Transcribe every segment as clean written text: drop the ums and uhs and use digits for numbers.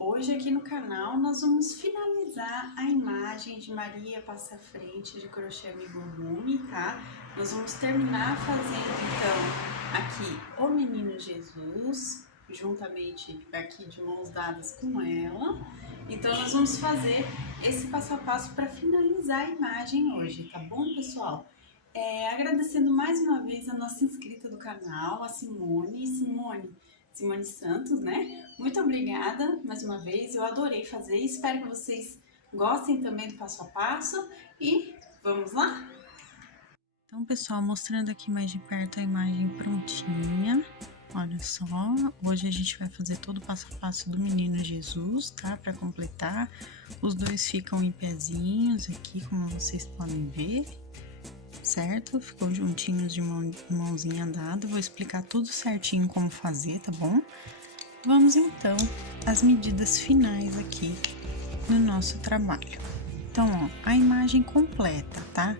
Hoje aqui no canal nós vamos finalizar a imagem de Maria Passa à Frente de crochê amigurumi, tá? Nós vamos terminar fazendo então aqui o Menino Jesus, juntamente aqui de mãos dadas com ela. Então nós vamos fazer esse passo a passo para finalizar a imagem hoje, tá bom, pessoal? Agradecendo mais uma vez a nossa inscrita do canal, a Simone Santos, né? Muito obrigada mais uma vez, eu adorei fazer, espero que vocês gostem também do passo a passo e vamos lá? Então, pessoal, mostrando aqui mais de perto a imagem prontinha. Olha só, hoje a gente vai fazer todo o passo a passo do Menino Jesus, tá? Para completar. Os dois ficam em pezinhos aqui, como vocês podem ver, certo? Ficou juntinhos de mãozinha dada. Vou explicar tudo certinho como fazer, tá bom? Vamos então às medidas finais aqui no nosso trabalho. Então, ó, a imagem completa, tá?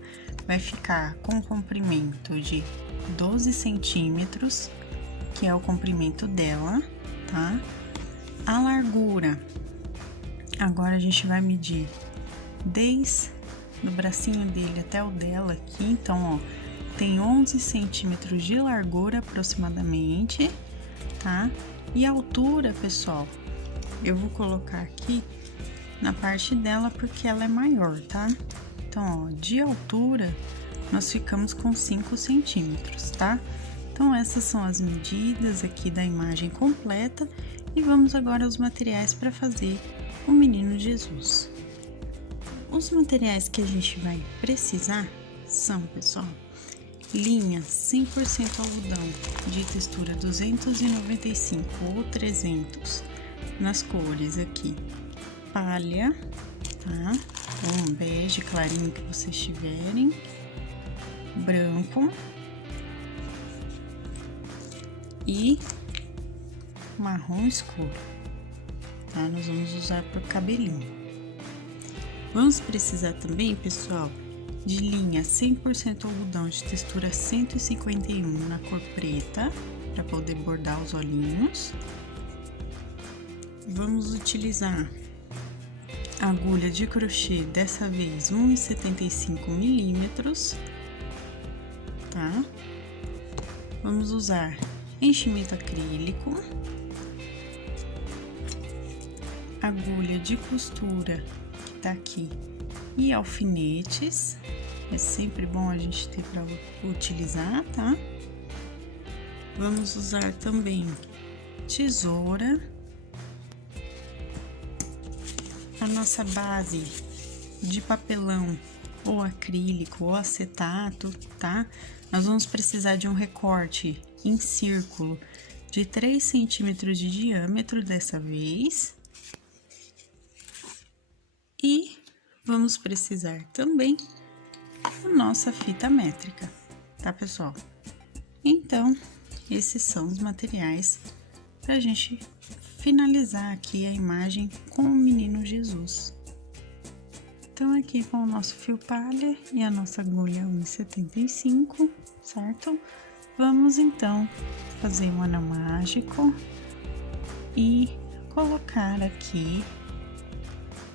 Vai ficar com comprimento de 12 centímetros, que é o comprimento dela, tá? A largura, agora a gente vai medir desde do bracinho dele até o dela aqui, então, ó, tem 11 centímetros de largura aproximadamente, tá? E a altura, pessoal, eu vou colocar aqui na parte dela porque ela é maior, tá? Então, ó, de altura, nós ficamos com 5 centímetros, tá? Então, essas são as medidas aqui da imagem completa e vamos agora aos materiais para fazer o Menino Jesus. Os materiais que a gente vai precisar são, pessoal, linha 100% algodão de textura 295 ou 300 nas cores aqui palha, tá? Ou um bege clarinho que vocês tiverem, branco e marrom escuro, tá? Nós vamos usar por cabelinho. Vamos precisar também, pessoal, de linha 100% algodão de textura 151 na cor preta, para poder bordar os olhinhos. Vamos utilizar agulha de crochê, dessa vez 1,75 milímetros, tá? Vamos usar enchimento acrílico, agulha de costura que tá aqui e alfinetes, é sempre bom a gente ter para utilizar, tá? Vamos usar também tesoura, a nossa base de papelão ou acrílico ou acetato, tá? Nós vamos precisar de um recorte em círculo de 3 centímetros de diâmetro dessa vez. E vamos precisar também da nossa fita métrica, tá, pessoal? Então, esses são os materiais pra gente finalizar aqui a imagem com o Menino Jesus. Então, aqui com o nosso fio palha e a nossa agulha 1,75, certo? Vamos, então, fazer um anel mágico e colocar aqui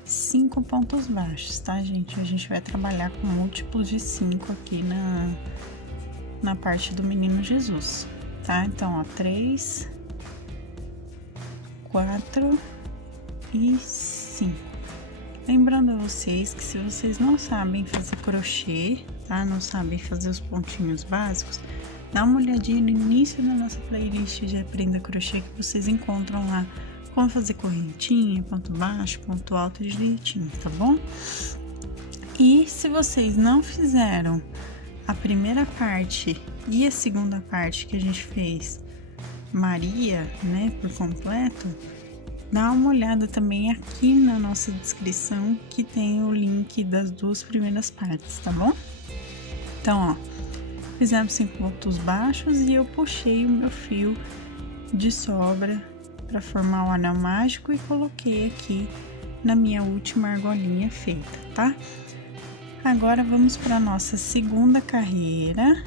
5 pontos baixos, tá, gente? A gente vai trabalhar com múltiplos de 5 aqui na parte do Menino Jesus, tá? Então, ó, 3, 4 e 5. Lembrando a vocês que se vocês não sabem fazer crochê, tá? Não sabem fazer os pontinhos básicos, dá uma olhadinha no início da nossa playlist de Aprenda Crochê que vocês encontram lá como fazer correntinha, ponto baixo, ponto alto direitinho, tá bom? E se vocês não fizeram a primeira parte e a segunda parte que a gente fez Maria, né, por completo, dá uma olhada também aqui na nossa descrição que tem o link das 2 primeiras partes, tá bom? Então, ó, fizemos 5 pontos baixos e eu puxei o meu fio de sobra para formar o anel mágico e coloquei aqui na minha última argolinha feita, tá? Agora vamos para nossa segunda carreira,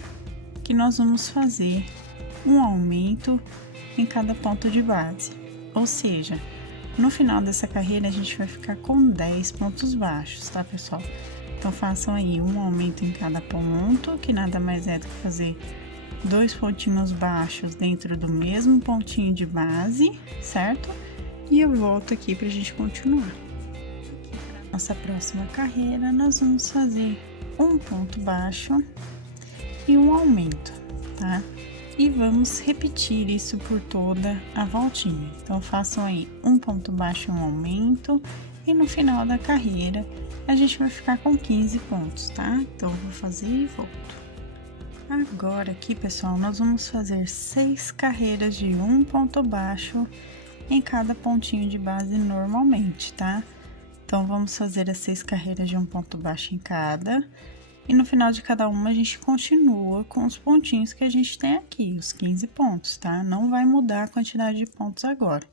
que nós vamos fazer um aumento em cada ponto de base, ou seja, No final dessa carreira, a gente vai ficar com 10 pontos baixos, tá, pessoal? Então, façam aí um aumento em cada ponto, que nada mais é do que fazer 2 pontinhos baixos dentro do mesmo pontinho de base, certo? E eu volto aqui pra gente continuar. Nossa próxima carreira, nós vamos fazer um ponto baixo e um aumento, tá? E vamos repetir isso por toda a voltinha. Então, façam aí um ponto baixo e um aumento, e no final da carreira, a gente vai ficar com 15 pontos, tá? Então, eu vou fazer e volto. Agora aqui, pessoal, nós vamos fazer 6 carreiras de um ponto baixo em cada pontinho de base normalmente, tá? Então, vamos fazer as 6 carreiras de um ponto baixo em cada. E no final de cada uma, a gente continua com os pontinhos que a gente tem aqui, os 15 pontos, tá? Não vai mudar a quantidade de pontos agora.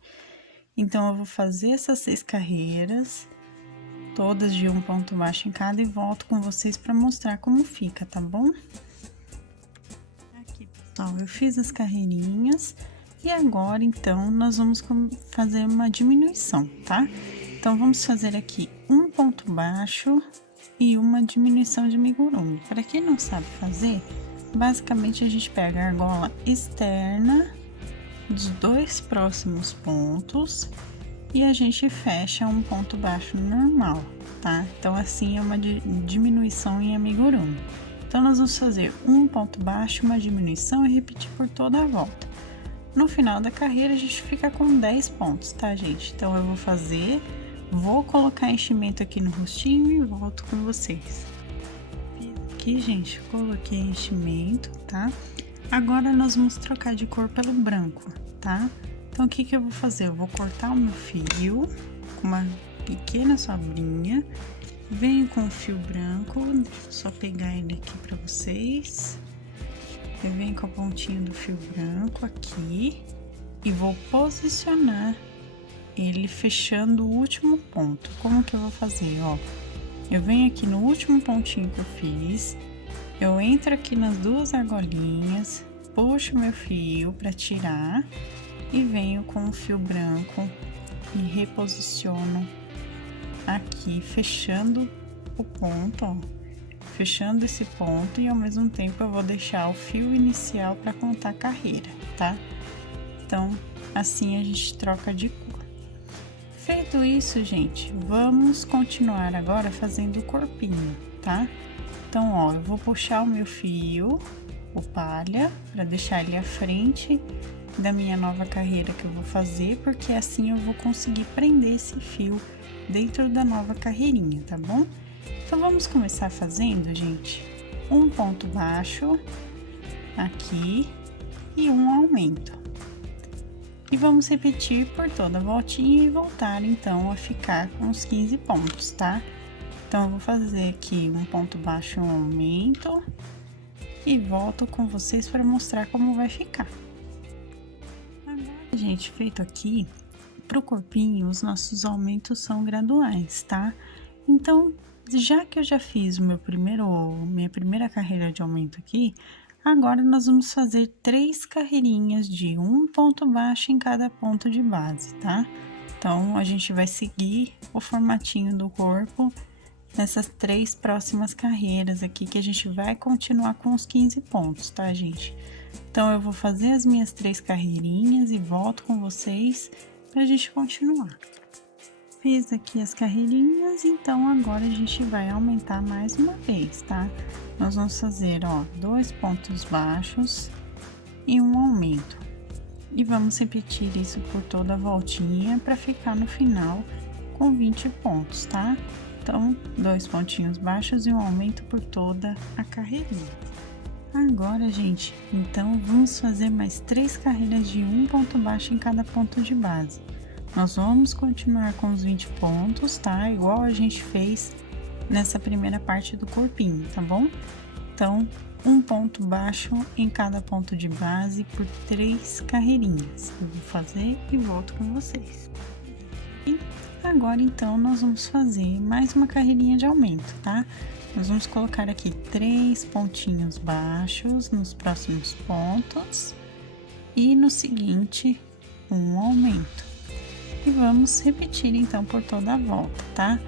Então, eu vou fazer essas 6 carreiras, todas de um ponto baixo em cada, e volto com vocês para mostrar como fica, tá bom? Aqui, pessoal, eu fiz as carreirinhas e agora, então, nós vamos fazer uma diminuição, tá? Então, vamos fazer aqui um ponto baixo e uma diminuição de amigurumi. Para quem não sabe fazer, basicamente a gente pega a argola externa dos 2 próximos pontos e a gente fecha um ponto baixo normal, tá? Então, assim é uma diminuição em amigurumi. Então, nós vamos fazer um ponto baixo, uma diminuição e repetir por toda a volta. No final da carreira, a gente fica com 10 pontos, tá, gente? Então, eu vou colocar enchimento aqui no rostinho e volto com vocês. Aqui, gente, coloquei enchimento, tá? Agora, nós vamos trocar de cor pelo branco, tá? Então, o que que eu vou fazer? Eu vou cortar o meu fio com uma pequena sobrinha. Venho com o fio branco, deixa eu só pegar ele aqui pra vocês. Eu venho com a pontinha do fio branco aqui e vou posicionar ele fechando o último ponto. Como que eu vou fazer, ó? Eu venho aqui no último pontinho que eu fiz, eu entro aqui nas 2 argolinhas, puxo meu fio para tirar e venho com o fio branco e reposiciono aqui, fechando o ponto, ó. Fechando esse ponto, e ao mesmo tempo eu vou deixar o fio inicial para contar a carreira, tá? Então, assim a gente troca de cor. Feito isso, gente, vamos continuar agora fazendo o corpinho, tá? Então, ó, eu vou puxar o meu fio, o palha, para deixar ele à frente da minha nova carreira que eu vou fazer, porque assim eu vou conseguir prender esse fio dentro da nova carreirinha, tá bom? Então, vamos começar fazendo, gente, um ponto baixo aqui e um aumento. E vamos repetir por toda a voltinha e voltar, então, a ficar com os 15 pontos, tá? Então, eu vou fazer aqui um ponto baixo e um aumento e volto com vocês para mostrar como vai ficar. Agora, gente, feito aqui, pro corpinho, os nossos aumentos são graduais, tá? Então, já que eu já fiz minha primeira carreira de aumento aqui, agora nós vamos fazer 3 carreirinhas de um ponto baixo em cada ponto de base, tá? Então, a gente vai seguir o formatinho do corpo nessas 3 próximas carreiras aqui, que a gente vai continuar com os 15 pontos, tá, gente? Então, eu vou fazer as minhas 3 carreirinhas e volto com vocês pra gente continuar. Fiz aqui as carreirinhas, então agora a gente vai aumentar mais uma vez, tá? Nós vamos fazer, ó, 2 pontos baixos e um aumento. E vamos repetir isso por toda a voltinha para ficar no final com 20 pontos, tá? Então, 2 pontinhos baixos e um aumento por toda a carreirinha. Agora, gente, então vamos fazer mais 3 carreiras de um ponto baixo em cada ponto de base. Nós vamos continuar com os 20 pontos, tá? Igual a gente fez nessa primeira parte do corpinho, tá bom? Então, um ponto baixo em cada ponto de base por 3 carreirinhas. Eu vou fazer e volto com vocês. E agora, então, nós vamos fazer mais uma carreirinha de aumento, tá? Nós vamos colocar aqui 3 pontinhos baixos nos próximos pontos e no seguinte, um aumento. E vamos repetir então por toda a volta, tá?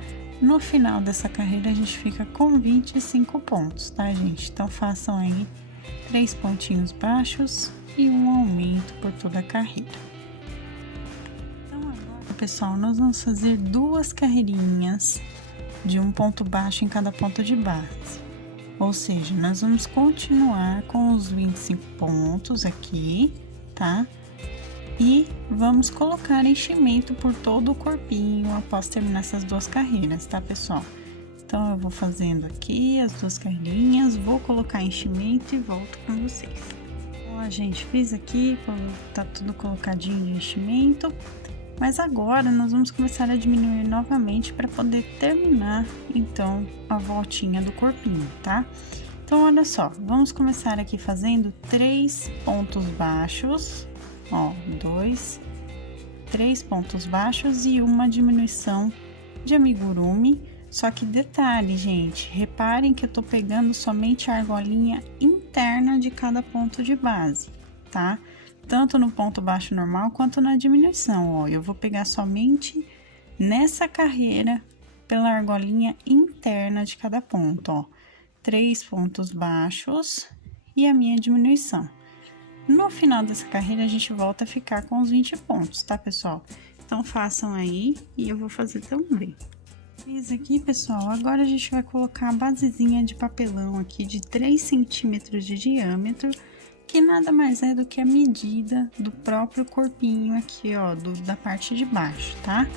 No final dessa carreira a gente fica com 25 pontos, tá, gente? Então façam aí 3 pontinhos baixos e um aumento por toda a carreira. Então agora, pessoal, nós vamos fazer 2 carreirinhas de um ponto baixo em cada ponto de base. Ou seja, nós vamos continuar com os 25 pontos aqui, tá? E vamos colocar enchimento por todo o corpinho após terminar essas 2 carreiras, tá, pessoal? Então, eu vou fazendo aqui as 2 carreirinhas, vou colocar enchimento e volto com vocês. Ó, gente, fiz aqui, tá tudo colocadinho de enchimento, mas agora nós vamos começar a diminuir novamente para poder terminar, então, a voltinha do corpinho, tá? Então, olha só, vamos começar aqui fazendo 3 pontos baixos. Ó, 3 pontos baixos e uma diminuição de amigurumi. Só que detalhe, gente, reparem que eu tô pegando somente a argolinha interna de cada ponto de base, tá? Tanto no ponto baixo normal quanto na diminuição, ó. Eu vou pegar somente nessa carreira pela argolinha interna de cada ponto, ó. 3 pontos baixos e a minha diminuição. No final dessa carreira, a gente volta a ficar com os 20 pontos, tá, pessoal? Então, façam aí e eu vou fazer também. Fiz aqui, pessoal, agora a gente vai colocar a basezinha de papelão aqui de 3 centímetros de diâmetro, que nada mais é do que a medida do próprio corpinho aqui, ó, da parte de baixo, tá?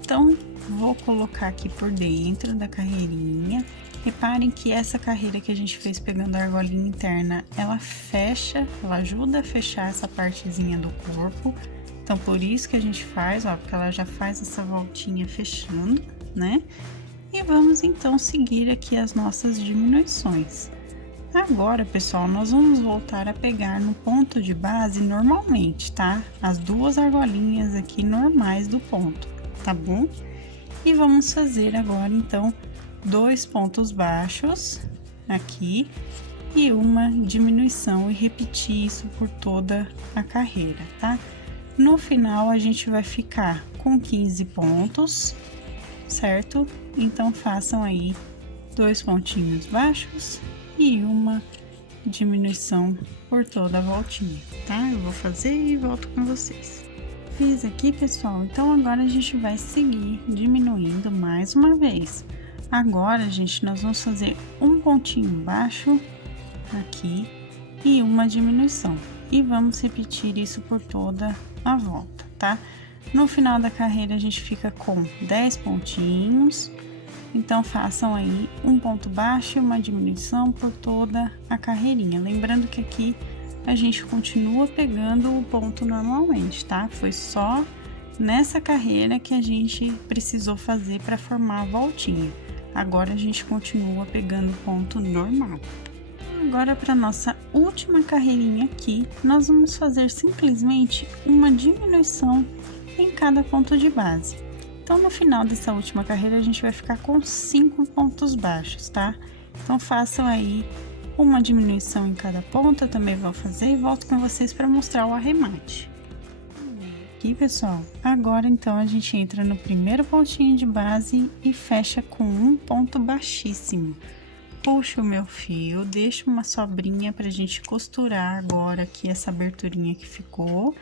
Então, vou colocar aqui por dentro da carreirinha. Reparem que essa carreira que a gente fez pegando a argolinha interna, ela fecha, ela ajuda a fechar essa partezinha do corpo. Então, por isso que a gente faz, ó, porque ela já faz essa voltinha fechando, né? E vamos, então, seguir aqui as nossas diminuições. Agora, pessoal, nós vamos voltar a pegar no ponto de base normalmente, tá? As 2 argolinhas aqui normais do ponto, tá bom? E vamos fazer agora, então, 2 pontos baixos aqui e uma diminuição e repetir isso por toda a carreira, tá? No final, a gente vai ficar com 15 pontos, certo? Então, façam aí 2 pontinhos baixos e uma diminuição por toda a voltinha, tá? Eu vou fazer e volto com vocês. Fiz aqui, pessoal, então agora a gente vai seguir diminuindo mais uma vez. Agora, gente, nós vamos fazer um pontinho baixo aqui e uma diminuição. E vamos repetir isso por toda a volta, tá? No final da carreira, a gente fica com 10 pontinhos. Então, façam aí um ponto baixo e uma diminuição por toda a carreirinha. Lembrando que aqui a gente continua pegando o ponto normalmente, tá? Foi só nessa carreira que a gente precisou fazer para formar a voltinha. Agora a gente continua pegando o ponto normal. Agora, para nossa última carreirinha aqui, nós vamos fazer simplesmente uma diminuição em cada ponto de base. Então, no final dessa última carreira, a gente vai ficar com 5 pontos baixos, tá? Então, façam aí uma diminuição em cada ponto, eu também vou fazer e volto com vocês para mostrar o arremate. Aqui, pessoal, agora então a gente entra no primeiro pontinho de base e fecha com um ponto baixíssimo. Puxo o meu fio, deixo uma sobrinha pra gente costurar agora aqui essa aberturinha que ficou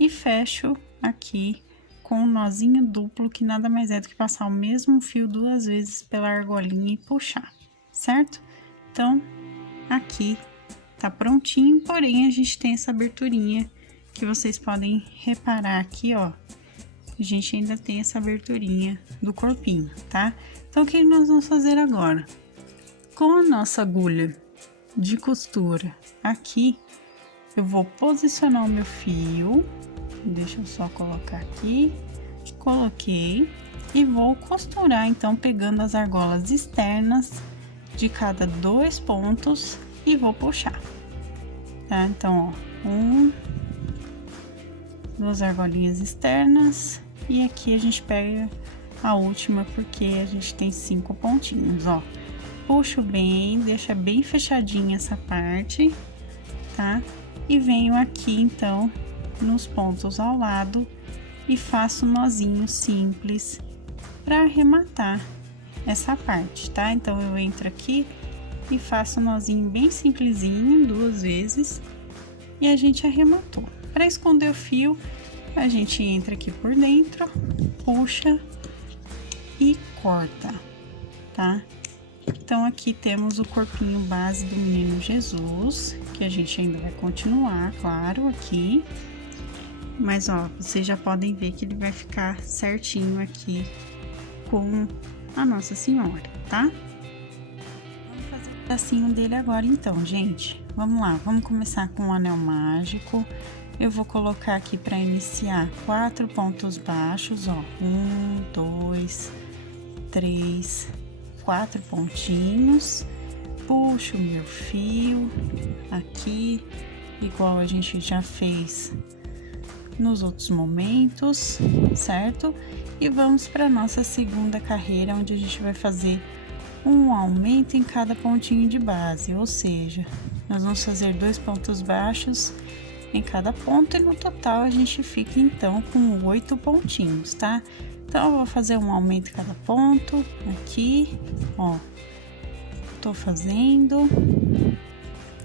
e fecho aqui com um nozinho duplo, que nada mais é do que passar o mesmo fio 2 vezes pela argolinha e puxar, certo? Então, aqui tá prontinho, porém a gente tem essa aberturinha que vocês podem reparar aqui, ó. A gente ainda tem essa aberturinha do corpinho, tá? Então, o que nós vamos fazer agora? Com a nossa agulha de costura aqui, eu vou posicionar o meu fio, deixa eu só colocar aqui, coloquei, e vou costurar, então, pegando as argolas externas de cada 2 pontos e vou puxar, tá? Então, ó, 2 argolinhas externas e aqui a gente pega a última porque a gente tem 5 pontinhos, ó. Puxo bem, deixa bem fechadinha essa parte, tá? E venho aqui, então, nos pontos ao lado e faço um nozinho simples para arrematar essa parte, tá? Então, eu entro aqui e faço um nozinho bem simplesinho, 2 vezes, e a gente arrematou. Para esconder o fio, a gente entra aqui por dentro, puxa e corta, tá? Então, aqui temos o corpinho base do Menino Jesus, que a gente ainda vai continuar, claro, aqui. Mas, ó, vocês já podem ver que ele vai ficar certinho aqui com a Nossa Senhora, tá? Vamos fazer o pedacinho dele agora, então, gente. Vamos lá, vamos começar com o anel mágico. Eu vou colocar aqui para iniciar 4 pontos baixos, ó. 1, 2, 3, 4 pontinhos. Puxo o meu fio aqui, igual a gente já fez nos outros momentos, certo? E vamos para nossa segunda carreira, onde a gente vai fazer um aumento em cada pontinho de base, ou seja, nós vamos fazer 2 pontos baixos em cada ponto e no total a gente fica então com 8 pontinhos, tá? Então, eu vou fazer um aumento em cada ponto aqui, ó, tô fazendo,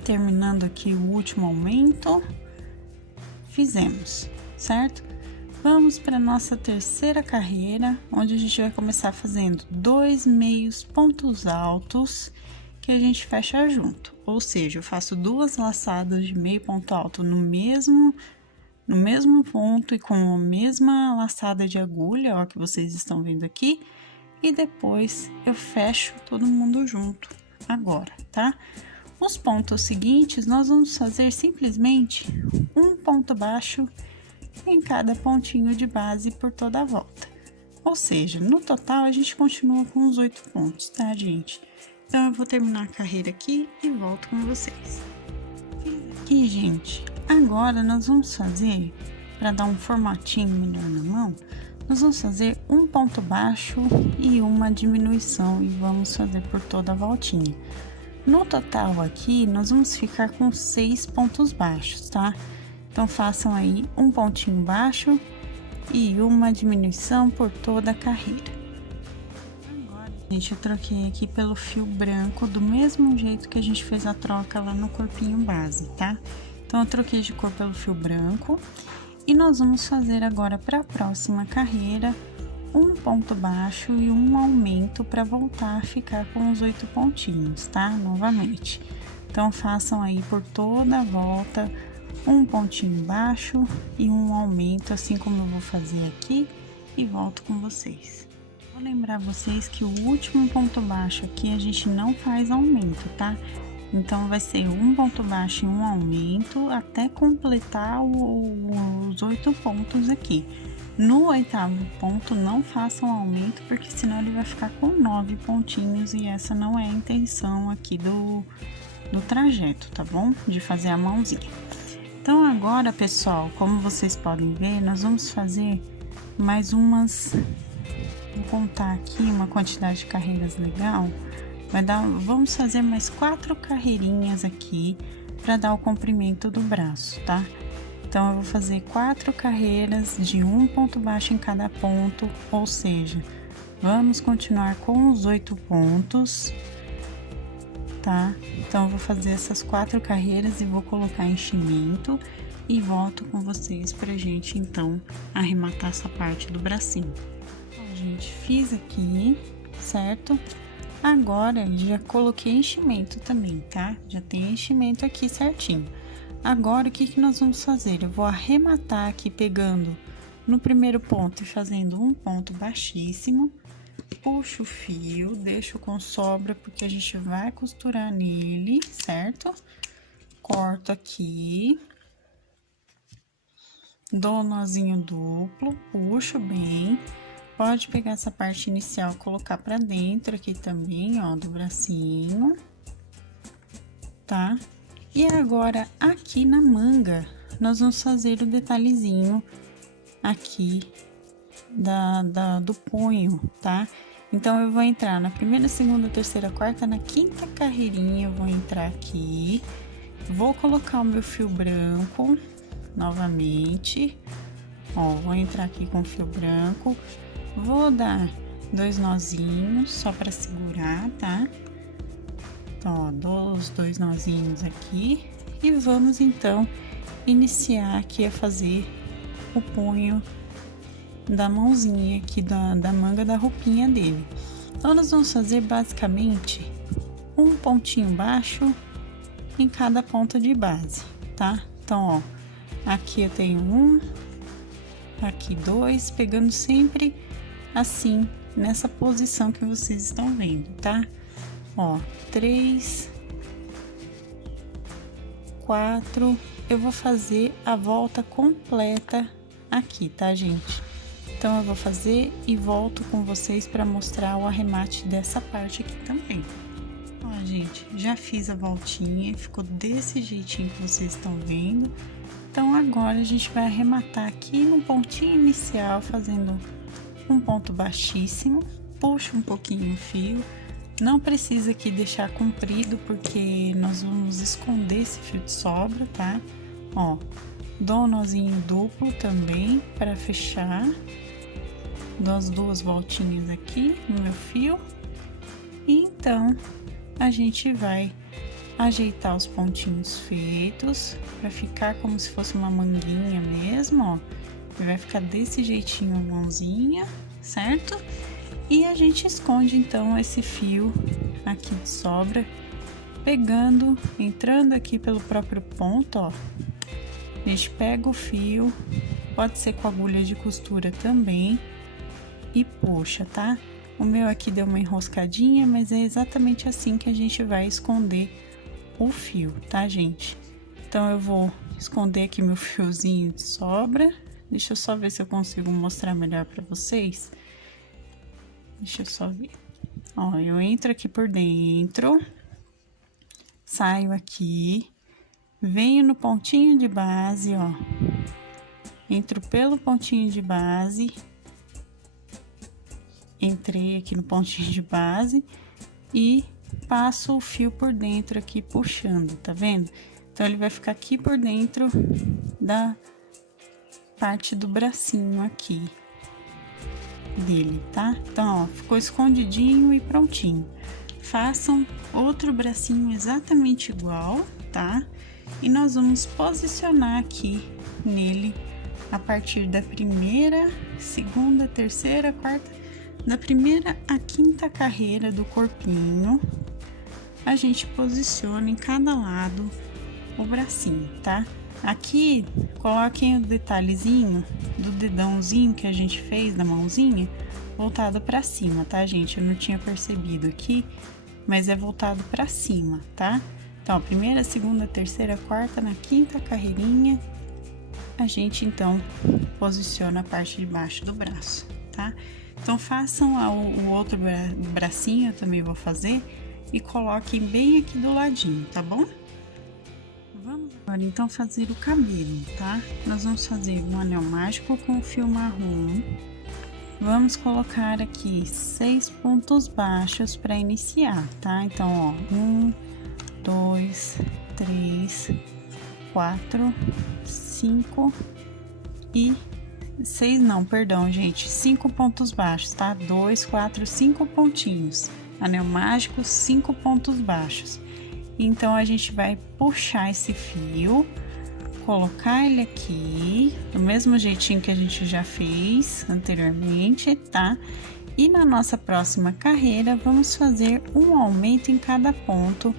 terminando aqui o último aumento, fizemos, certo? Vamos para nossa terceira carreira, onde a gente vai começar fazendo 2 meios pontos altos que a gente fecha junto, ou seja, eu faço 2 laçadas de meio ponto alto no mesmo ponto e com a mesma laçada de agulha, ó, que vocês estão vendo aqui, e depois eu fecho todo mundo junto agora, tá? Os pontos seguintes, nós vamos fazer simplesmente um ponto baixo em cada pontinho de base por toda a volta. Ou seja, no total a gente continua com os 8 pontos, tá, gente? Então, eu vou terminar a carreira aqui e volto com vocês. Aqui, gente, agora nós vamos fazer, para dar um formatinho melhor na mão, nós vamos fazer um ponto baixo e uma diminuição e vamos fazer por toda a voltinha. No total aqui, nós vamos ficar com 6 pontos baixos, tá? Então, façam aí um pontinho baixo e uma diminuição por toda a carreira. Agora, gente, eu troquei aqui pelo fio branco, do mesmo jeito que a gente fez a troca lá no corpinho base, tá? Então, eu troquei de cor pelo fio branco e nós vamos fazer agora para a próxima carreira um ponto baixo e um aumento para voltar a ficar com os 8 pontinhos, tá? Novamente. Então, façam aí por toda a volta um pontinho baixo e um aumento, assim como eu vou fazer aqui, e volto com vocês. Vou lembrar vocês que o último ponto baixo aqui a gente não faz aumento, tá? Então, vai ser um ponto baixo e um aumento até completar os 8 pontos aqui. No 8º ponto, não façam aumento, porque senão ele vai ficar com 9 pontinhos e essa não é a intenção aqui do trajeto, tá bom? De fazer a mãozinha. Então, agora, pessoal, como vocês podem ver, nós vamos fazer mais umas... Vou contar aqui uma quantidade de carreiras legal. Vamos fazer mais 4 carreirinhas aqui para dar o comprimento do braço, tá? Então, eu vou fazer 4 carreiras de um ponto baixo em cada ponto, ou seja, vamos continuar com os 8 pontos, tá? Então, eu vou fazer essas 4 carreiras e vou colocar enchimento e volto com vocês pra gente, então, arrematar essa parte do bracinho. Então, gente, fiz aqui, certo? Agora, já coloquei enchimento também, tá? Já tem enchimento aqui certinho. Agora, o que nós vamos fazer? Eu vou arrematar aqui pegando no primeiro ponto e fazendo um ponto baixíssimo. Puxo o fio, deixo com sobra porque a gente vai costurar nele, certo? Corto aqui. Dou um nozinho duplo, puxo bem. Pode pegar essa parte inicial e colocar pra dentro aqui também, ó, do bracinho. Tá? E agora, aqui na manga, nós vamos fazer o detalhezinho aqui do punho, tá? Então, eu vou entrar na primeira, segunda, terceira, quarta, na quinta carreirinha, eu vou entrar aqui, vou colocar o meu fio branco, novamente, Ó, vou entrar aqui com fio branco, vou dar 2 nozinhos só para segurar, tá? Então, ó, dou os 2 nozinhos aqui e vamos então iniciar aqui a fazer o punho da mãozinha aqui da manga da roupinha dele. Então, nós vamos fazer basicamente um pontinho baixo em cada ponta de base, tá? Então, ó, aqui eu tenho um, aqui 2, pegando sempre assim, nessa posição que vocês estão vendo, tá? Ó, 3, 4, eu vou fazer a volta completa aqui, tá, gente? Então, eu vou fazer e volto com vocês para mostrar o arremate dessa parte aqui também. Ó, gente, já fiz a voltinha, ficou desse jeitinho que vocês estão vendo. Então, agora a gente vai arrematar aqui no pontinho inicial, fazendo um ponto baixíssimo. Puxa um pouquinho o fio. Não precisa aqui deixar comprido, porque nós vamos esconder esse fio de sobra, tá? Ó, dou um nozinho duplo também para fechar. Dou as 2 voltinhas aqui no meu fio. E então, a gente vai ajeitar os pontinhos feitos para ficar como se fosse uma manguinha mesmo, ó. E vai ficar desse jeitinho a mãozinha, certo? E a gente esconde então esse fio aqui de sobra, pegando, entrando aqui pelo próprio ponto, ó. A gente pega o fio, pode ser com agulha de costura também, e puxa, tá? O meu aqui deu uma enroscadinha, mas é exatamente assim que a gente vai esconder o fio, tá, gente? Então, eu vou esconder aqui meu fiozinho de sobra. Deixa eu só ver se eu consigo mostrar melhor pra vocês. Deixa eu só ver. Ó, eu entro aqui por dentro, saio aqui, venho no pontinho de base, ó. Entro pelo pontinho de base, entrei aqui no pontinho de base e passo o fio por dentro aqui, puxando, tá vendo? Então, ele vai ficar aqui por dentro da parte do bracinho aqui dele, tá? Então, ó, ficou escondidinho e prontinho. Façam outro bracinho exatamente igual, tá? E nós vamos posicionar aqui nele a partir da primeira, segunda, terceira, quarta, da primeira à quinta carreira do corpinho. A gente posiciona em cada lado o bracinho, tá? Aqui, coloquem o detalhezinho do dedãozinho que a gente fez da mãozinha voltado para cima, tá, gente? Eu não tinha percebido aqui, mas é voltado para cima, tá? Então, a primeira, segunda, terceira, quarta, na quinta carreirinha, a gente, então, posiciona a parte de baixo do braço, tá? Então, façam o outro bracinho, eu também vou fazer, e coloquem bem aqui do ladinho, tá bom? Vamos agora então fazer o cabelo, tá? Nós vamos fazer um anel mágico com fio marrom. Vamos colocar aqui 6 pontos baixos para iniciar, tá? Então, ó, 1, 2, 3, 4, 5 e 6 não, perdão, gente, 5 pontos baixos, tá? 2, 4, 5 pontinhos. Anel mágico, 5 pontos baixos. Então, a gente vai puxar esse fio, colocar ele aqui, do mesmo jeitinho que a gente já fez anteriormente, tá? E na nossa próxima carreira, vamos fazer um aumento em cada ponto,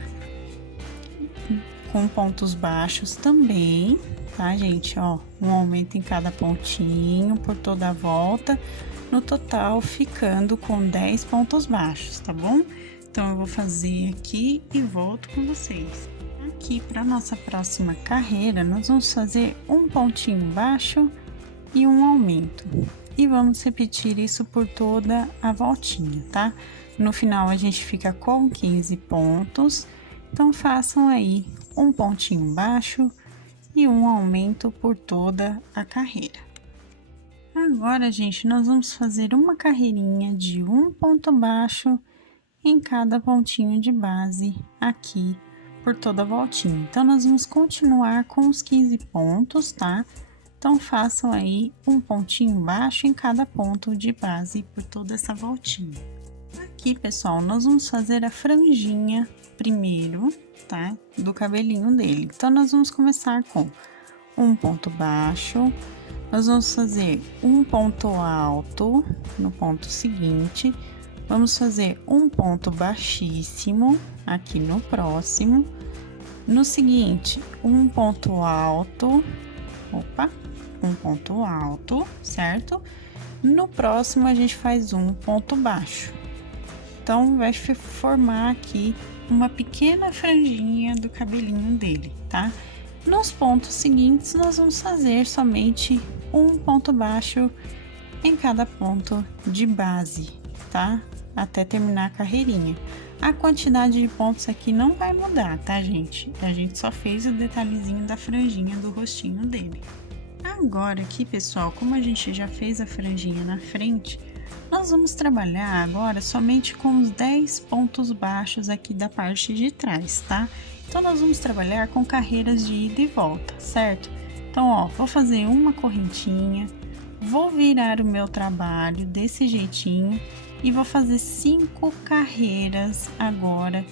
com pontos baixos também, tá, gente? Ó, um aumento em cada pontinho por toda a volta, no total ficando com 10 pontos baixos, tá bom? Então, eu vou fazer aqui e volto com vocês. Aqui, para nossa próxima carreira, nós vamos fazer um pontinho baixo e um aumento. E vamos repetir isso por toda a voltinha, tá? No final, a gente fica com 15 pontos. Então, façam aí um pontinho baixo e um aumento por toda a carreira. Agora, gente, nós vamos fazer uma carreirinha de um ponto baixo em cada pontinho de base aqui por toda a voltinha. Então, nós vamos continuar com os 15 pontos, tá? Então, façam aí um pontinho baixo em cada ponto de base por toda essa voltinha. Aqui, pessoal, nós vamos fazer a franjinha primeiro, tá? Do cabelinho dele. Então, nós vamos começar com um ponto baixo, nós vamos fazer um ponto alto no ponto seguinte, vamos fazer um ponto baixíssimo aqui no próximo, no seguinte, um ponto alto, um ponto alto, certo? No próximo, a gente faz um ponto baixo. Então, vai formar aqui uma pequena franjinha do cabelinho dele, tá? Nos pontos seguintes, nós vamos fazer somente um ponto baixo em cada ponto de base, tá? Até terminar a carreirinha. A quantidade de pontos aqui não vai mudar, tá, gente? A gente só fez o detalhezinho da franjinha do rostinho dele. Agora aqui, pessoal, como a gente já fez a franjinha na frente, nós vamos trabalhar agora somente com os 10 pontos baixos aqui da parte de trás, tá? Então, nós vamos trabalhar com carreiras de ida e volta, certo? Então, ó, vou fazer uma correntinha, vou virar o meu trabalho desse jeitinho e vou fazer 5 carreiras agora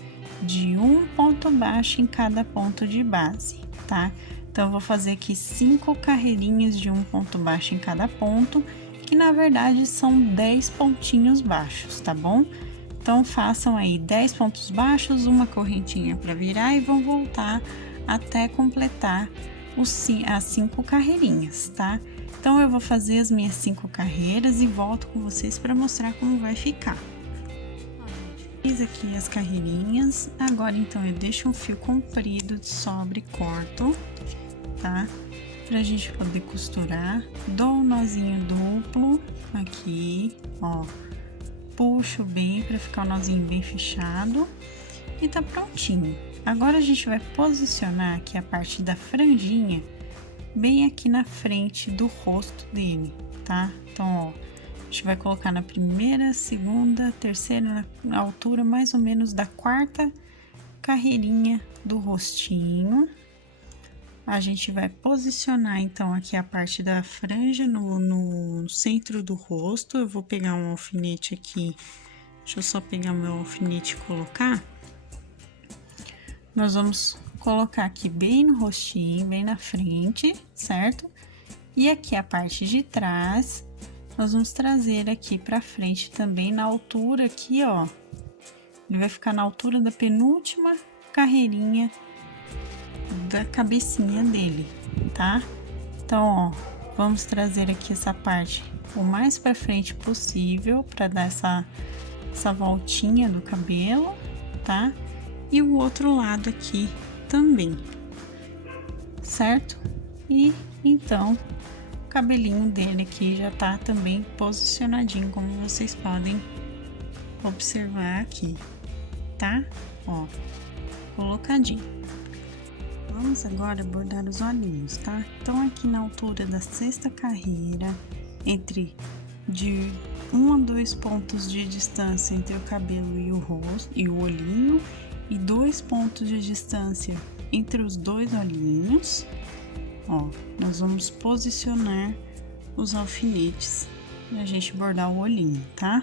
de um ponto baixo em cada ponto de base, tá? Então, eu vou fazer aqui 5 carreirinhas de um ponto baixo em cada ponto, que na verdade são 10 pontinhos baixos, tá bom? Então, façam aí 10 pontos baixos, uma correntinha para virar e vão voltar até completar as 5 carreirinhas, tá? Então, eu vou fazer as minhas 5 carreiras e volto com vocês para mostrar como vai ficar. Fiz aqui as carreirinhas, agora então eu deixo um fio comprido de sobra e corto, tá? Pra gente poder costurar, dou um nozinho duplo aqui, ó, puxo bem pra ficar o nozinho bem fechado e tá prontinho. Agora a gente vai posicionar aqui a parte da franjinha bem aqui na frente do rosto dele, tá? Então, ó, a gente vai colocar na primeira, segunda, terceira, na altura mais ou menos da quarta carreirinha do rostinho. A gente vai posicionar, então, aqui a parte da franja no centro do rosto. Eu vou pegar um alfinete aqui, deixa eu só pegar meu alfinete e colocar. Nós vamos colocar aqui bem no rostinho, bem na frente, certo? E aqui a parte de trás, nós vamos trazer aqui pra frente também na altura aqui, ó. Ele vai ficar na altura da penúltima carreirinha da cabecinha dele, tá? Então, ó, vamos trazer aqui essa parte o mais pra frente possível para dar essa voltinha do cabelo, tá? E o outro lado aqui também, certo? E então, o cabelinho dele aqui já tá também posicionadinho, como vocês podem observar aqui, tá? Ó, colocadinho. Vamos agora bordar os olhinhos, tá? Então, aqui na altura da 6ª carreira, entre de 1 a 2 pontos de distância entre o cabelo e o rosto e o olhinho, e 2 pontos de distância entre os 2 olhinhos, ó, nós vamos posicionar os alfinetes e a gente bordar o olhinho, tá?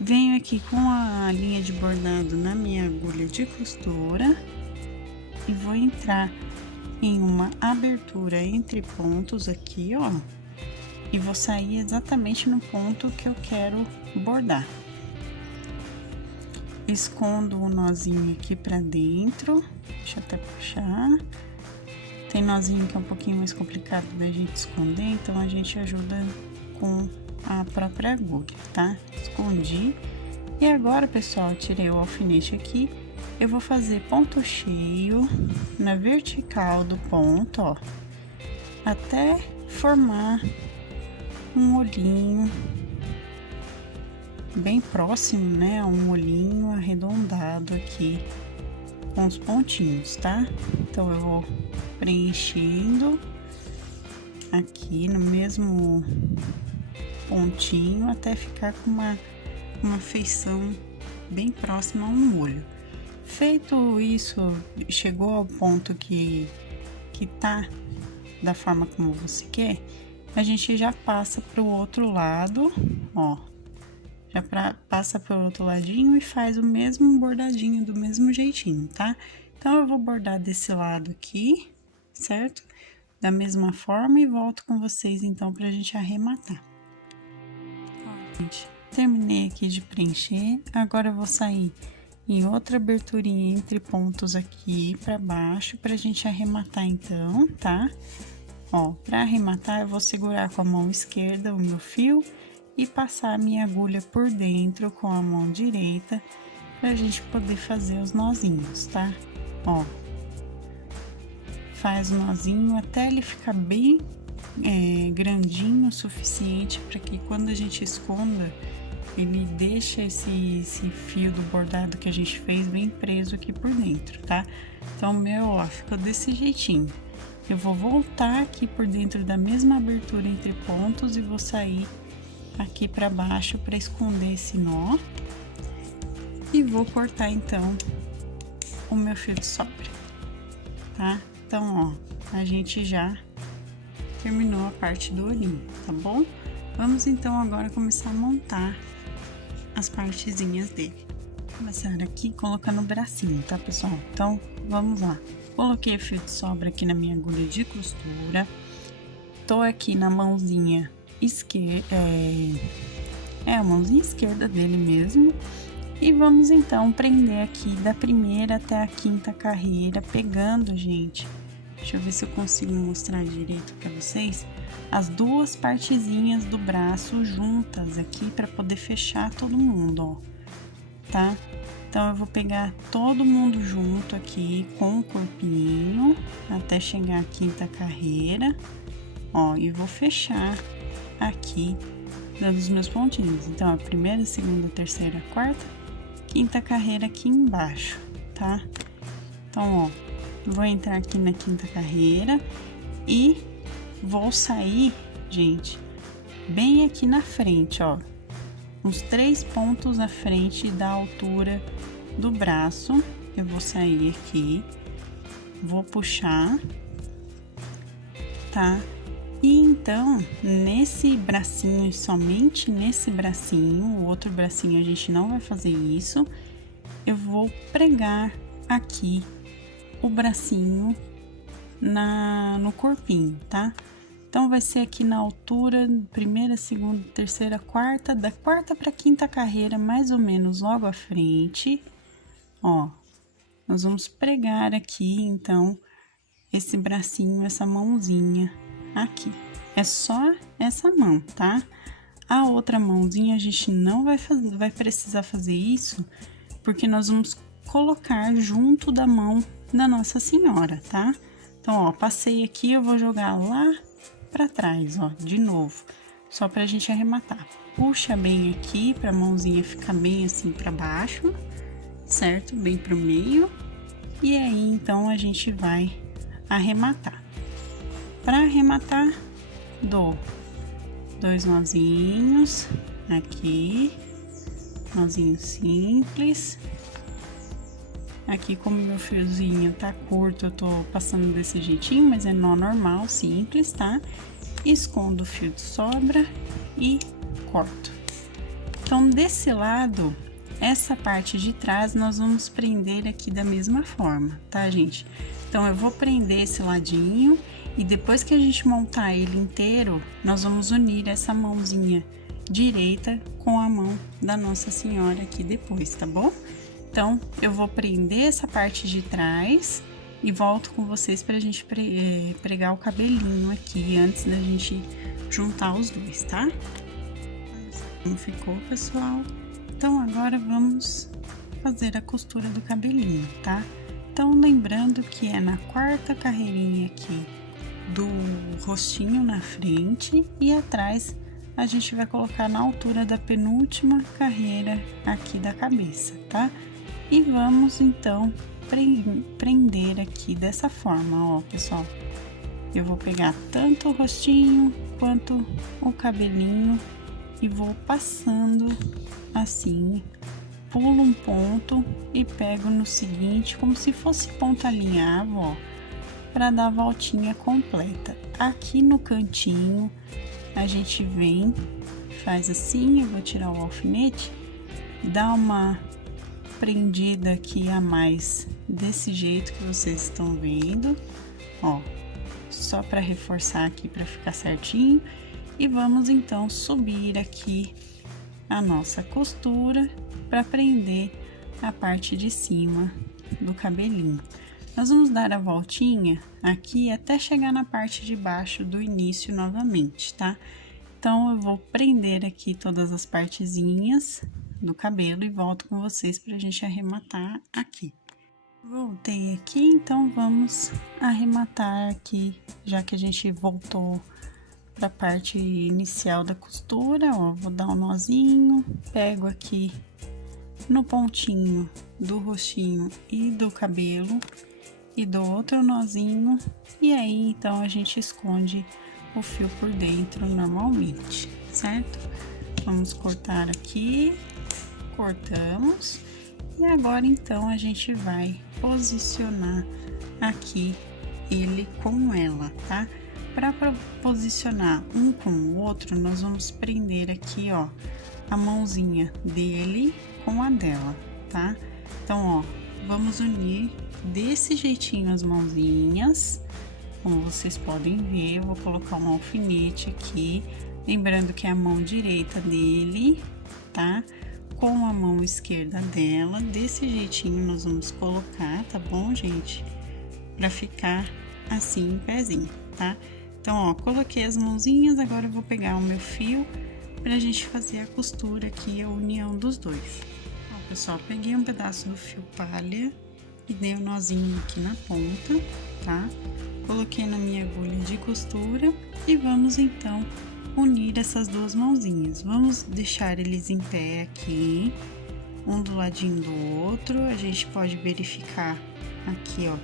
Venho aqui com a linha de bordado na minha agulha de costura e vou entrar em uma abertura entre pontos aqui, ó, e vou sair exatamente no ponto que eu quero bordar. Escondo o nozinho aqui pra dentro, deixa eu até puxar. Tem nozinho que é um pouquinho mais complicado da gente esconder, então a gente ajuda com a própria agulha, tá? Escondi. E agora, pessoal, tirei o alfinete aqui. Eu vou fazer ponto cheio na vertical do ponto, ó, até formar um olhinho bem próximo, né, a um olhinho arredondado aqui com os pontinhos, tá? Então, eu vou preenchendo aqui no mesmo pontinho até ficar com uma feição bem próxima a um olho. Feito isso, chegou ao ponto que tá da forma como você quer, a gente já passa pro outro lado, ó. Já passa pro outro ladinho e faz o mesmo bordadinho do mesmo jeitinho, tá? Então, eu vou bordar desse lado aqui, certo? Da mesma forma e volto com vocês, então, pra gente arrematar. Ó, gente, terminei aqui de preencher, agora eu vou sair em outra aberturinha entre pontos aqui pra baixo, pra gente arrematar, então, tá? Ó, pra arrematar, eu vou segurar com a mão esquerda o meu fio e passar a minha agulha por dentro com a mão direita, pra gente poder fazer os nozinhos, tá? Ó, faz o nozinho até ele ficar bem grandinho o suficiente para que quando a gente esconda, ele deixa esse fio do bordado que a gente fez bem preso aqui por dentro, tá? Então, o meu, ó, ficou desse jeitinho. Eu vou voltar aqui por dentro da mesma abertura entre pontos e vou sair aqui para baixo para esconder esse nó. E vou cortar, então, o meu fio de sobra, tá? Então, ó, a gente já terminou a parte do olhinho, tá bom? Vamos, então, agora começar a montar as partezinhas dele. Vou começar aqui colocando o bracinho, tá, pessoal? Então, vamos lá. Coloquei o fio de sobra aqui na minha agulha de costura. Tô aqui na mãozinha esquerda, a mãozinha esquerda dele mesmo. E vamos, então, prender aqui da primeira até a quinta carreira, pegando, gente. Deixa eu ver se eu consigo mostrar direito pra vocês. As duas partezinhas do braço juntas aqui para poder fechar todo mundo, ó. Tá? Então, eu vou pegar todo mundo junto aqui com o corpinho até chegar à quinta carreira, ó, e vou fechar aqui dando os meus pontinhos. Então, a primeira, segunda, terceira, quarta, quinta carreira aqui embaixo, tá? Então, ó, vou entrar aqui na quinta carreira e vou sair, gente, bem aqui na frente, ó, uns 3 pontos na frente da altura do braço. Eu vou sair aqui, vou puxar, tá? E então, nesse bracinho, somente nesse bracinho, o outro bracinho a gente não vai fazer isso, eu vou pregar aqui o bracinho no corpinho, tá? Então, vai ser aqui na altura, primeira, segunda, terceira, quarta, da quarta pra quinta carreira, mais ou menos logo à frente, ó. Nós vamos pregar aqui, então, esse bracinho, essa mãozinha aqui. É só essa mão, tá? A outra mãozinha a gente não vai precisar fazer isso, porque nós vamos colocar junto da mão da Nossa Senhora, tá? Então, ó, passei aqui, eu vou jogar lá pra trás, ó, de novo, só pra gente arrematar. Puxa bem aqui pra mãozinha ficar bem assim pra baixo, certo? Bem pro meio. E aí, então, a gente vai arrematar. Pra arrematar, dou 2 nozinhos aqui, nozinho simples. Aqui, como meu fiozinho tá curto, eu tô passando desse jeitinho, mas é nó normal, simples, tá? Escondo o fio de sobra e corto. Então, desse lado, essa parte de trás, nós vamos prender aqui da mesma forma, tá, gente? Então, eu vou prender esse ladinho e depois que a gente montar ele inteiro, nós vamos unir essa mãozinha direita com a mão da Nossa Senhora aqui depois, tá bom? Então, eu vou prender essa parte de trás e volto com vocês pra gente pregar o cabelinho aqui, antes da gente juntar os dois, tá? Como ficou, pessoal? Então, agora vamos fazer a costura do cabelinho, tá? Então, lembrando que é na quarta carreirinha aqui do rostinho na frente e atrás a gente vai colocar na altura da penúltima carreira aqui da cabeça, tá? E vamos, então, prender aqui dessa forma, ó, pessoal. Eu vou pegar tanto o rostinho quanto o cabelinho e vou passando assim, pulo um ponto e pego no seguinte, como se fosse ponta alinhava, ó. para dar a voltinha completa. Aqui no cantinho, a gente vem, faz assim, eu vou tirar o alfinete, dá uma prendida aqui a mais, desse jeito que vocês estão vendo, ó, só para reforçar aqui para ficar certinho. E vamos então subir aqui a nossa costura para prender a parte de cima do cabelinho. Nós vamos dar a voltinha aqui até chegar na parte de baixo do início novamente, tá? Então, eu vou prender aqui todas as partezinhas do cabelo e volto com vocês pra gente arrematar aqui. Voltei aqui, então vamos arrematar aqui, já que a gente voltou pra parte inicial da costura, ó. Vou dar um nozinho, pego aqui no pontinho do rostinho e do cabelo e dou outro nozinho, e aí então a gente esconde o fio por dentro normalmente, certo? Vamos cortar aqui, cortamos, e agora então a gente vai posicionar aqui ele com ela, tá? Para posicionar um com o outro, nós vamos prender aqui, ó, a mãozinha dele com a dela, tá? Então, ó, vamos unir desse jeitinho as mãozinhas, como vocês podem ver. Eu vou colocar um alfinete aqui, lembrando que é a mão direita dele, tá? Com a mão esquerda dela, desse jeitinho nós vamos colocar, tá bom, gente? Pra ficar assim, em pezinho, tá? Então, ó, coloquei as mãozinhas, agora eu vou pegar o meu fio pra gente fazer a costura aqui, a união dos dois. Ó, pessoal, peguei um pedaço do fio palha e dei um nozinho aqui na ponta, tá? Coloquei na minha agulha de costura e vamos então unir essas duas mãozinhas. Vamos deixar eles em pé aqui, um do ladinho do outro. A gente pode verificar aqui, ó,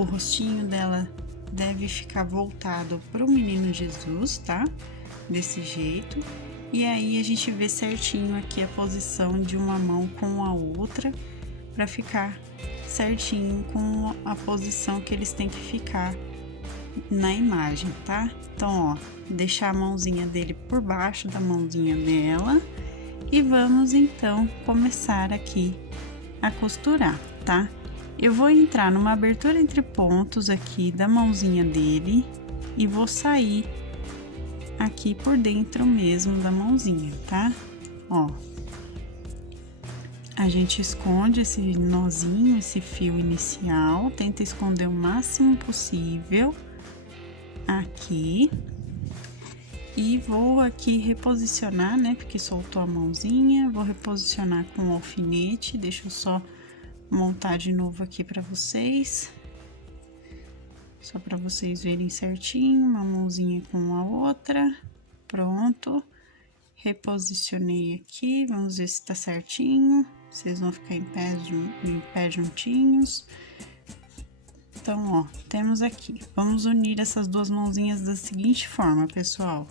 o rostinho dela deve ficar voltado pro menino Jesus, tá? Desse jeito. E aí a gente vê certinho aqui a posição de uma mão com a outra, para ficar certinho com a posição que eles têm que ficar na imagem, tá? Então, ó, deixar a mãozinha dele por baixo da mãozinha dela e vamos então começar aqui a costurar, tá? Eu vou entrar numa abertura entre pontos aqui da mãozinha dele e vou sair aqui por dentro mesmo da mãozinha, tá? Ó, a gente esconde esse nozinho, esse fio inicial, tenta esconder o máximo possível aqui. E vou aqui reposicionar, né, porque soltou a mãozinha, vou reposicionar com o alfinete. Deixa eu só montar de novo aqui pra vocês. Só pra vocês verem certinho, uma mãozinha com a outra. Pronto. Reposicionei aqui, vamos ver se tá certinho. Vocês vão ficar em pé juntinhos. Então, ó, temos aqui. Vamos unir essas duas mãozinhas da seguinte forma, pessoal.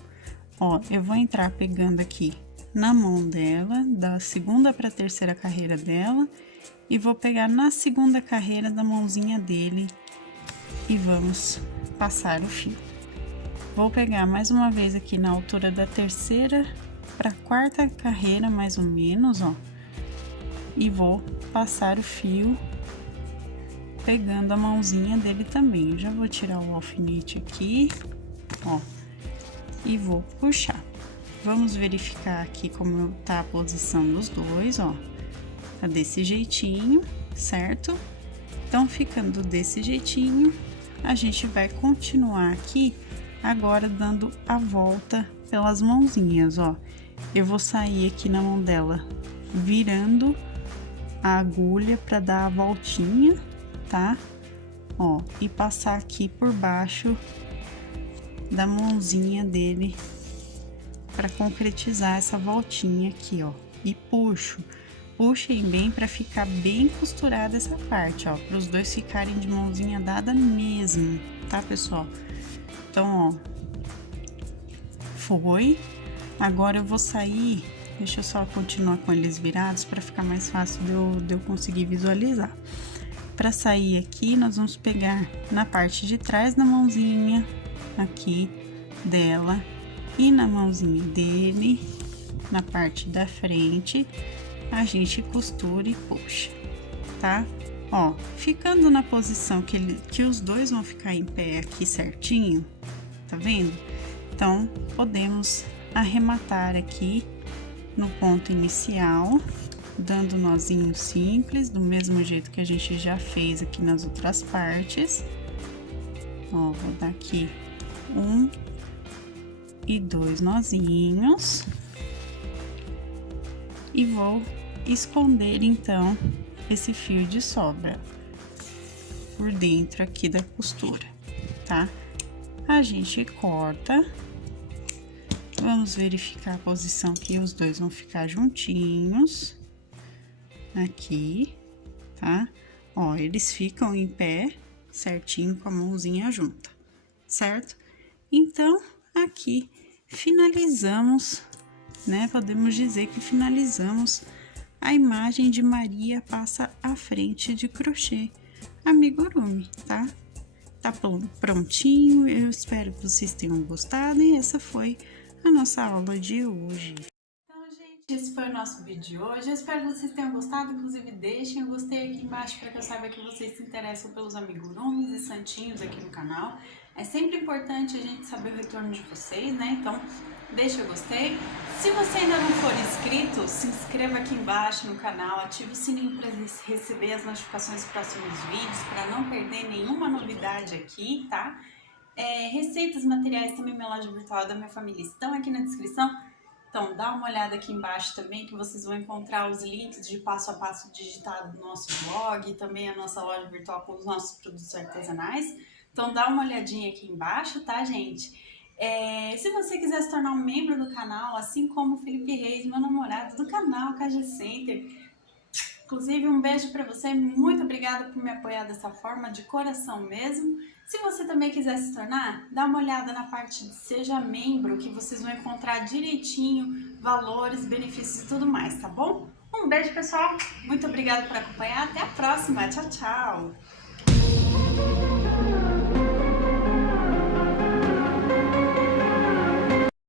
Ó, eu vou entrar pegando aqui na mão dela, da segunda para a terceira carreira dela, e vou pegar na segunda carreira da mãozinha dele e vamos passar o fio. Vou pegar mais uma vez aqui na altura da terceira para a quarta carreira, mais ou menos, ó, e vou passar o fio pegando a mãozinha dele também. Eu já vou tirar o alfinete aqui, ó, e vou puxar. Vamos verificar aqui como tá a posição dos dois, ó. Tá desse jeitinho, certo? Então, ficando desse jeitinho, a gente vai continuar aqui, agora dando a volta pelas mãozinhas, ó. Eu vou sair aqui na mão dela, virando a agulha para dar a voltinha, tá? Ó, e passar aqui por baixo da mãozinha dele para concretizar essa voltinha aqui, ó. E puxo. Puxem bem para ficar bem costurada essa parte, ó, para os dois ficarem de mãozinha dada mesmo, tá, pessoal? Então, ó, foi. Agora eu vou sair, deixa eu só continuar com eles virados para ficar mais fácil de eu conseguir visualizar. para sair aqui, nós vamos pegar na parte de trás da mãozinha aqui dela e na mãozinha dele, na parte da frente, a gente costura e puxa, tá? Ó, ficando na posição que os dois vão ficar em pé aqui certinho, tá vendo? Então, podemos arrematar aqui no ponto inicial, dando nozinho simples, do mesmo jeito que a gente já fez aqui nas outras partes. Ó, vou dar aqui 1 e 2 nozinhos. E vou esconder, então, esse fio de sobra por dentro aqui da costura, tá? A gente corta. Vamos verificar a posição que os dois vão ficar juntinhos. Aqui, tá? Ó, eles ficam em pé, certinho, com a mãozinha junta, certo? Então, aqui, finalizamos, né? Podemos dizer que finalizamos a imagem de Maria passa à frente de crochê amigurumi, tá? Tá prontinho, eu espero que vocês tenham gostado e essa foi a nossa aula de hoje. Então, gente, esse foi o nosso vídeo de hoje. Eu espero que vocês tenham gostado. Inclusive, deixem o gostei aqui embaixo para que eu saiba que vocês se interessam pelos amigurumis e santinhos aqui no canal. É sempre importante a gente saber o retorno de vocês, né? Então, deixa o gostei. Se você ainda não for inscrito, se inscreva aqui embaixo no canal, ative o sininho para receber as notificações dos próximos vídeos, para não perder nenhuma novidade aqui, tá? Receitas, materiais, também minha loja virtual da minha família estão aqui na descrição. Então, dá uma olhada aqui embaixo também, que vocês vão encontrar os links de passo a passo digitado no nosso blog, e também a nossa loja virtual com os nossos produtos artesanais. Então, dá uma olhadinha aqui embaixo, tá, gente? Se você quiser se tornar um membro do canal, assim como o Felipe Reis, meu namorado do canal KG Center, inclusive, um beijo para você, muito obrigada por me apoiar dessa forma, de coração mesmo. Se você também quiser se tornar, dá uma olhada na parte de Seja Membro, que vocês vão encontrar direitinho valores, benefícios e tudo mais, tá bom? Um beijo, pessoal, muito obrigada por acompanhar, até a próxima, tchau, tchau!